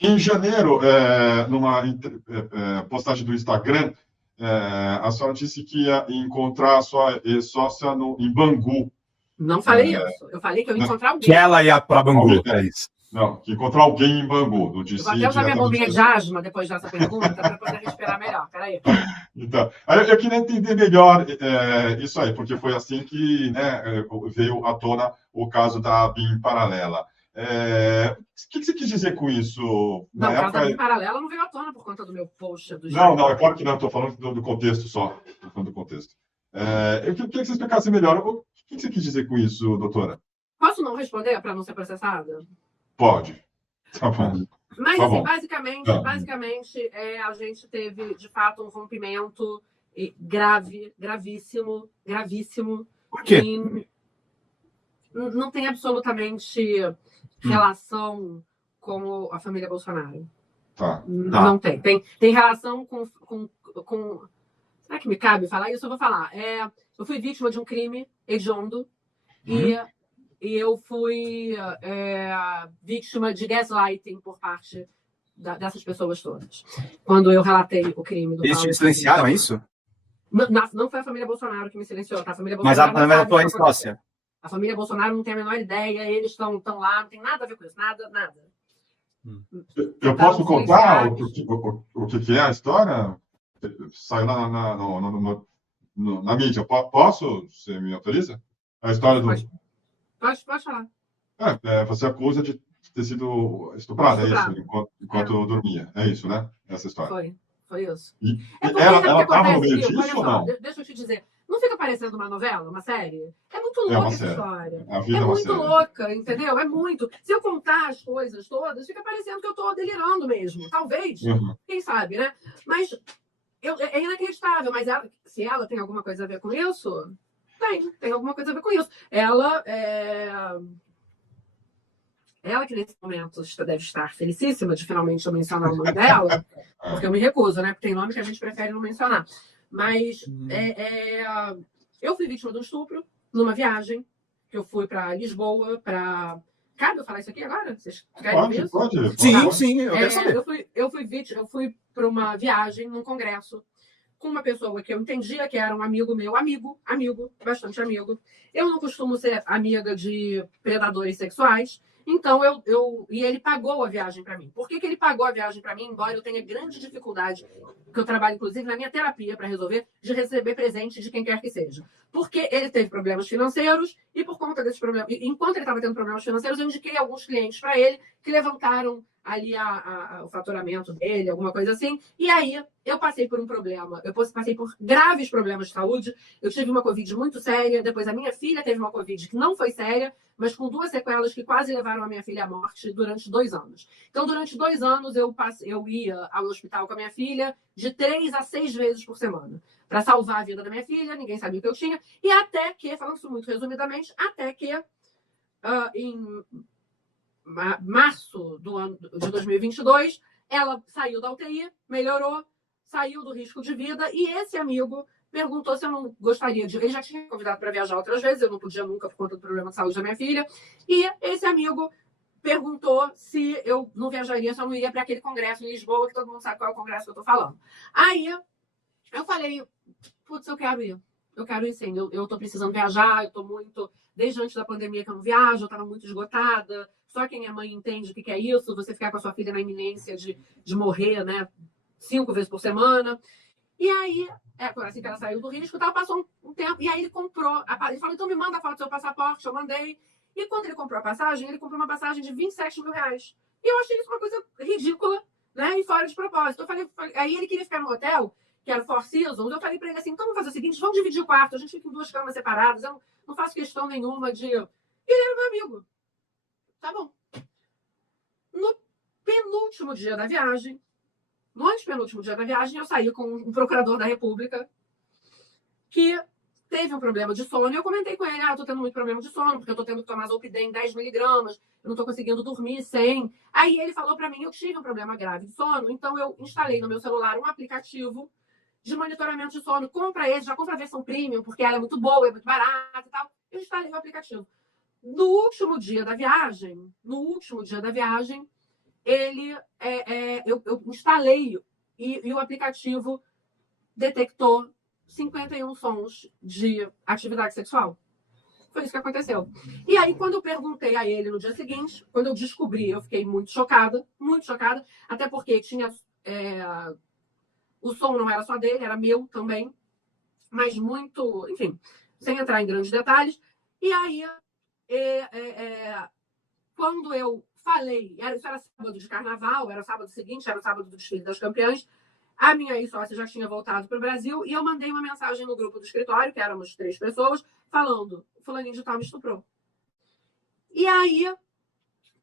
Em janeiro, numa postagem do Instagram, a senhora disse que ia encontrar a sua ex-sócia em Bangu. Não falei isso. Eu falei que eu ia encontrar alguém. Que ela ia para Bangu, é isso. Não, que encontrar alguém em Bangu. Não disse eu vou até usar minha bombinha de asma depois dessa pergunta para poder respirar melhor. Peraí. Então, eu queria entender melhor isso aí, porque foi assim que, né, veio à tona o caso da BIM paralela. O que você quis dizer com isso? Não, o caso da BIM paralela não veio à tona por conta do meu post do Não, é claro que não, estou falando do contexto só. Estou falando do contexto. Eu queria que você explicasse melhor. O que você quis dizer com isso, doutora? Posso não responder para não ser processada? Pode. Tá bom. Mas, tá assim, bom. basicamente, a gente teve, de fato, um rompimento gravíssimo. Por quê? Não tem absolutamente relação com a família Bolsonaro. Tá. Não tem. Tem relação com... Será que me cabe falar isso? Eu vou falar. Eu fui vítima de um crime hediondo e eu fui vítima de gaslighting por parte dessas pessoas todas. Quando eu relatei o crime do Eles te silenciaram, é isso? Não foi a família Bolsonaro que me silenciou, tá? A família Bolsonaro Mas a tua ex-sócia? A família Bolsonaro não tem a menor ideia, eles estão lá, não tem nada a ver com isso, nada. Eu posso contar o que é a história? Saiu na mídia. Posso? Você me autoriza? A história do... Pode falar. Você acusa de ter sido estuprada, é isso? Enquanto dormia. É isso, né? Essa história. Foi isso. Ela estava no meio disso ou não? Deixa eu te dizer. Não fica parecendo uma novela, uma série? É muito louca essa história. É muito louca, entendeu? É muito. Se eu contar as coisas todas, fica parecendo que eu estou delirando mesmo. Talvez. Quem sabe, né? Mas é inacreditável. Mas se ela tem alguma coisa a ver com isso... Tem alguma coisa a ver com isso. Ela que nesse momento deve estar felicíssima de finalmente eu mencionar o nome dela, porque eu me recuso, né? Porque tem nome que a gente prefere não mencionar. Mas eu fui vítima de um estupro numa viagem que eu fui para Lisboa, para... Cabe eu falar isso aqui agora? Vocês querem ver isso? Pode. Sim, eu quero saber. Eu fui para uma viagem num congresso com uma pessoa que eu entendia que era um amigo meu, bastante amigo. Eu não costumo ser amiga de predadores sexuais, então e ele pagou a viagem para mim. Por que ele pagou a viagem para mim, embora eu tenha grande dificuldade, que eu trabalho inclusive na minha terapia para resolver, de receber presente de quem quer que seja? Porque ele teve problemas financeiros e por conta desses problemas, enquanto ele estava tendo problemas financeiros, eu indiquei alguns clientes para ele que levantaram ali o faturamento dele, alguma coisa assim. E aí eu passei por um problema. Eu passei por graves problemas de saúde. Eu tive uma Covid muito séria. Depois a minha filha teve uma Covid que não foi séria, mas com 2 sequelas que quase levaram a minha filha à morte durante 2 anos. Então, durante 2 anos, eu ia ao hospital com a minha filha de 3 a 6 vezes por semana para salvar a vida da minha filha. Ninguém sabia o que eu tinha. E até que, falando isso muito resumidamente, em março do ano de 2022, ela saiu da UTI, melhorou, saiu do risco de vida, e esse amigo perguntou se eu não gostaria de... Ele já tinha me convidado para viajar outras vezes, eu não podia nunca por conta do problema de saúde da minha filha, e esse amigo perguntou se eu não viajaria, se eu não iria para aquele congresso em Lisboa, que todo mundo sabe qual é o congresso que eu estou falando. Aí eu falei, putz, eu quero ir sim, eu estou precisando viajar, eu estou muito... Desde antes da pandemia que eu não viajo, eu estava muito esgotada. Só quem é mãe entende o que é isso, você ficar com a sua filha na iminência de morrer, né? 5 vezes por semana. E aí, assim que ela saiu do risco, passou um tempo, e aí ele comprou, ele falou, então me manda a foto do seu passaporte, eu mandei. E quando ele comprou a passagem, ele comprou uma passagem de 27 mil reais. E eu achei isso uma coisa ridícula, né? E fora de propósito. Aí ele queria ficar no hotel, que era Four Seasons, eu falei para ele assim, então vamos fazer o seguinte, vamos dividir o quarto, a gente fica em 2 camas separadas, eu não faço questão nenhuma de... Ele era meu amigo. Tá bom. No penúltimo dia da viagem, no antepenúltimo dia da viagem, eu saí com um procurador da República que teve um problema de sono. E eu comentei com ele, eu tô tendo muito problema de sono, porque eu tô tendo que tomar Zolpidem 10 miligramas, eu não tô conseguindo dormir sem. Aí ele falou para mim, eu tive um problema grave de sono, então eu instalei no meu celular um aplicativo de monitoramento de sono. Já compra a versão premium, porque ela é muito boa, é muito barata e tal. Eu instalei o aplicativo. No último dia da viagem, eu instalei e o aplicativo detectou 51 sons de atividade sexual. Foi isso que aconteceu. E aí, quando eu perguntei a ele no dia seguinte, quando eu descobri, eu fiquei muito chocada, até porque tinha o som não era só dele, era meu também, mas muito, enfim, sem entrar em grandes detalhes. E aí, quando eu falei, isso era sábado de carnaval, era o sábado seguinte, era o sábado do desfile das campeãs, a minha ex-sócia já tinha voltado para o Brasil e eu mandei uma mensagem no grupo do escritório, que éramos 3 pessoas, falando, fulaninho de tal me estuprou. E aí,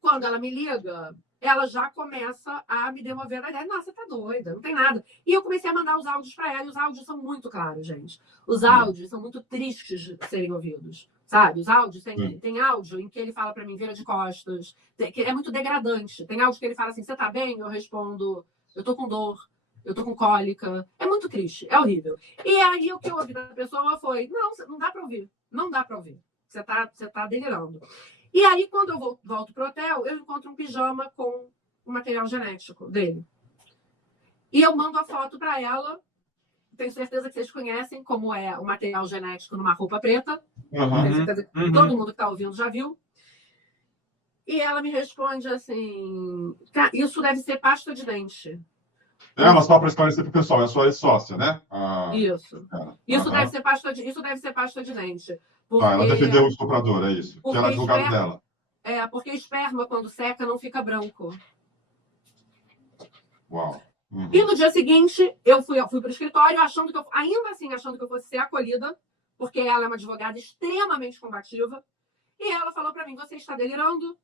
quando ela me liga, ela já começa a me demover da ideia, nossa, tá doida, não tem nada. E eu comecei a mandar os áudios para ela, e os áudios são muito claros, gente. Os áudios são muito tristes de serem ouvidos, sabe? Os áudios, tem áudio em que ele fala para mim, vira de costas, que é muito degradante. Tem áudio que ele fala assim, você tá bem? Eu respondo, eu tô com dor. Eu tô com cólica. É muito triste, é horrível. E aí o que eu ouvi da pessoa foi, não dá para ouvir. Não dá para ouvir. Você tá delirando. E aí, quando eu volto pro hotel, eu encontro um pijama com o material genético dele. E eu mando a foto para ela. Tenho certeza que vocês conhecem como é o material genético numa roupa preta. Tenho certeza que todo mundo que está ouvindo já viu. E ela me responde assim, isso deve ser pasta de dente. Mas só para esclarecer para o pessoal, é sua ex-sócia, né? Isso. Isso deve ser pasta de dente. Porque... ela defendeu o estuprador, é isso. Que era advogado dela. Porque esperma, quando seca, não fica branco. Uau. E no dia seguinte, eu fui para o escritório, ainda assim achando que eu fosse ser acolhida, porque ela é uma advogada extremamente combativa. E ela falou para mim, você está delirando?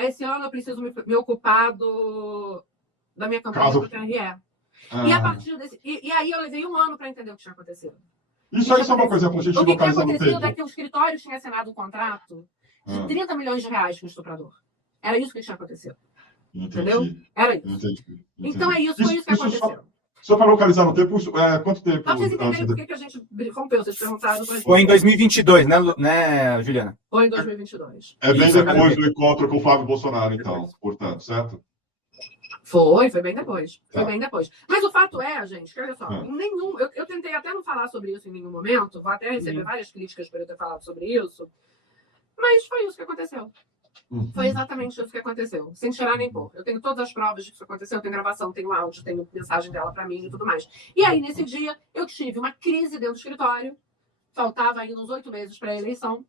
Esse ano eu preciso me ocupar da minha campanha do TRE. E a partir desse. E aí eu levei 1 ano para entender o que tinha acontecido. Isso aí é uma coisa para a gente localizar no tempo. O que tinha acontecido é que o escritório tinha assinado um contrato de 30 milhões de reais com o estuprador. Era isso que tinha acontecido. Entendi. Entendeu? Era isso. Entendi. Então foi isso que aconteceu. Só para localizar no tempo, quanto tempo? Pra vocês entenderem por que a gente rompeu, vocês perguntaram. Foi em 2022, né, Juliana? Foi em 2022. É bem depois do encontro com o Flávio Bolsonaro, então, portanto, certo? Foi bem depois. Foi bem depois. Mas o fato é, gente, que olha só, eu tentei até não falar sobre isso em nenhum momento, vou até receber várias críticas por eu ter falado sobre isso, mas foi isso que aconteceu. Foi exatamente isso que aconteceu, sem tirar nem pôr. Eu tenho todas as provas de que isso aconteceu, eu tenho gravação, tenho áudio, tenho mensagem dela para mim e tudo mais. E aí, nesse dia, eu tive uma crise dentro do escritório, faltava ainda uns 8 meses para a eleição,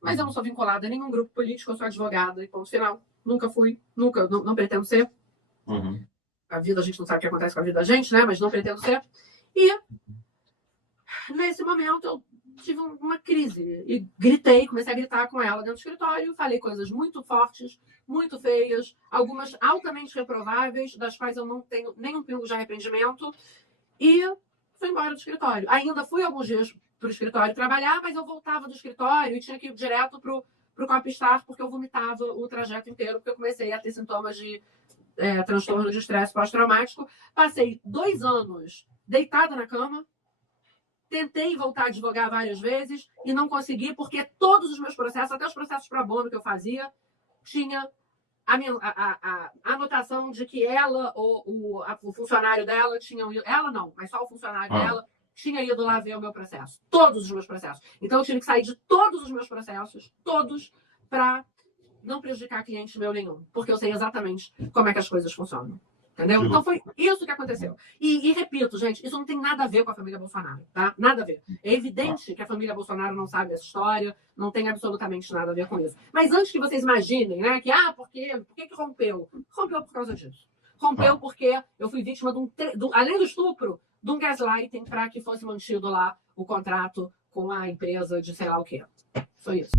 mas eu não sou vinculada a nenhum grupo político, eu sou advogada e ponto final. Nunca fui, não pretendo ser. A vida, a gente não sabe o que acontece com a vida da gente, né? Mas não pretendo ser. E nesse momento eu tive uma crise e comecei a gritar com ela dentro do escritório, falei coisas muito fortes, muito feias, algumas altamente reprováveis, das quais eu não tenho nenhum pingo de arrependimento, e fui embora do escritório. Ainda fui alguns dias para o escritório trabalhar, mas eu voltava do escritório e tinha que ir direto para o Copistar, porque eu vomitava o trajeto inteiro, porque eu comecei a ter sintomas de transtorno de estresse pós-traumático. Passei 2 anos deitada na cama, tentei voltar a advogar várias vezes e não consegui, porque todos os meus processos, até os processos pro bono que eu fazia, tinha a anotação de que ela ou o funcionário dela tinham ido, ela não, mas só o funcionário dela tinha ido lá ver o meu processo. Todos os meus processos. Então eu tive que sair de todos os meus processos, todos, para não prejudicar cliente meu nenhum, porque eu sei exatamente como é que as coisas funcionam. Entendeu? Então foi isso que aconteceu. E repito, gente, isso não tem nada a ver com a família Bolsonaro, tá? Nada a ver. É evidente que a família Bolsonaro não sabe essa história, não tem absolutamente nada a ver com isso. Mas antes que vocês imaginem, né, que, por que rompeu? Rompeu por causa disso. Rompeu porque eu fui vítima além do estupro, de um gaslighting para que fosse mantido lá o contrato com a empresa de sei lá o quê. Foi isso.